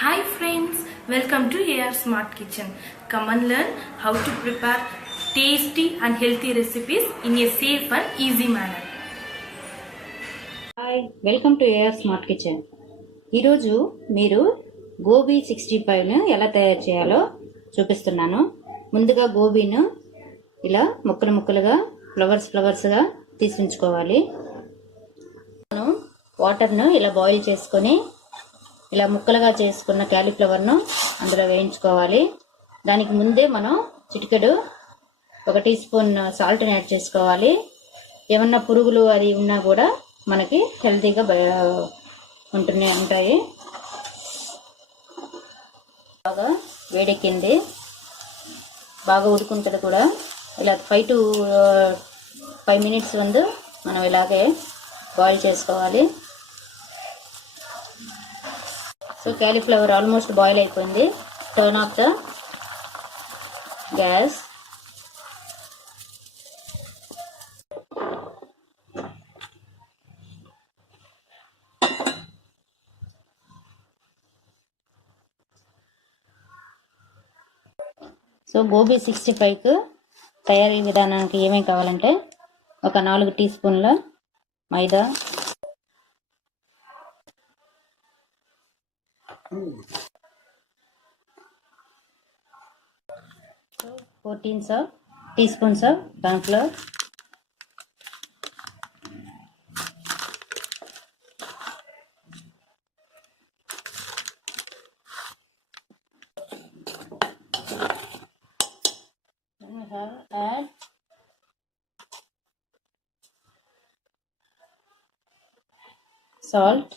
Hi friends, welcome to AR Smart Kitchen. Come and learn how to prepare tasty and healthy recipes in a safe and easy manner. Hi welcome to AR smart kitchen. ఈరోజు మీరు గోబీ 65ను ఎలా తయారు చేయాలో చూపిస్తున్నాను. ముందుగా గోబీను ఇలా ముక్కలు ముక్కలుగా ఫ్లవర్స్గా తీసి ఉంచుకోవాలి. మనం వాటర్ను ఇలా బాయిల్ చేసుకొని ఇలా ముక్కలుగా చేసుకున్న క్యాలీఫ్లవర్ను అందులో వేయించుకోవాలి. దానికి ముందే మనం చిటికెడు 1 టీ స్పూన్ సాల్ట్ని యాడ్ చేసుకోవాలి. ఏమన్నా పురుగులు అది ఉన్నా కూడా మనకి హెల్తీగా ఉంటాయి. బాగా వేడెక్కింది, బాగా ఉడుకుంటుంది కూడా. ఇలా 5 to 5 minutes ముందు మనం ఇలాగే బాయిల్ చేసుకోవాలి. సో క్యాలీఫ్లవర్ ఆల్మోస్ట్ బాయిల్ అయిపోయింది. Turn off the gas. So gobi 65కు తయారీ విధానానికి ఏమేమి కావాలంటే ఒక 4 టీ స్పూన్ల maida, 14 teaspoons of cornflour, 8 salt,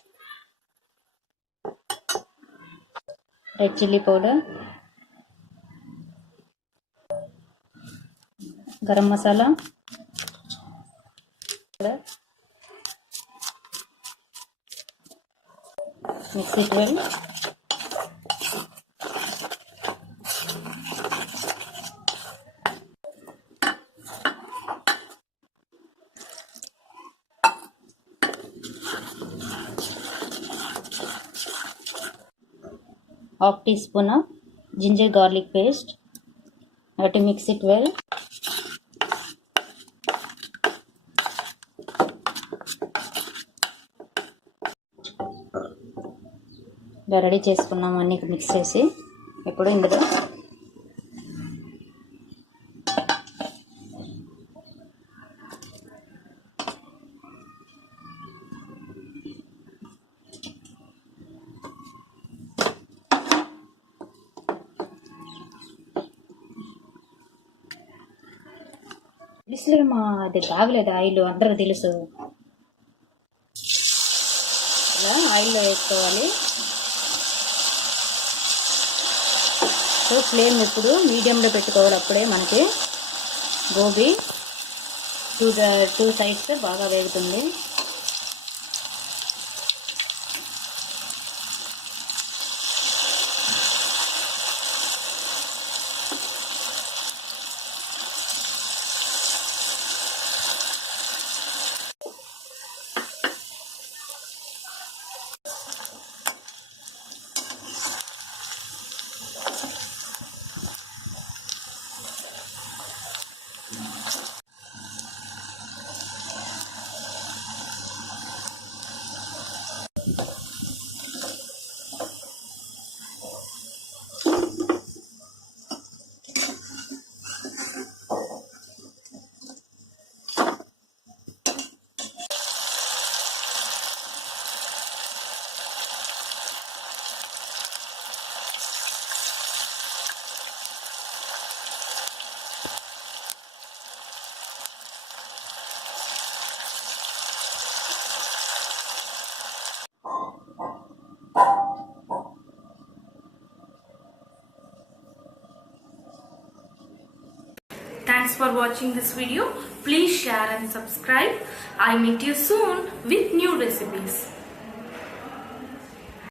red chilli powder, garam masala, mix it well. Half teaspoon of ginger garlic paste. I have to mix it well. ఇలా రెడీ చేసుకున్నాము అన్నీ మిక్స్ చేసి. ఇప్పుడు ఇందులో అది కాగలేదు ఆయిల్, అందరికి తెలుసు. ఇలా ఆయిల్లో వేసుకోవాలి. సో ఫ్లేమ్ ఎప్పుడు మీడియంలో పెట్టుకోవాలి. అప్పుడే మనకి గోబీ టూ సైడ్స్ బాగా వేగుతుంది. Thanks for watching this video. Please share and subscribe. I'll meet you soon with new recipes.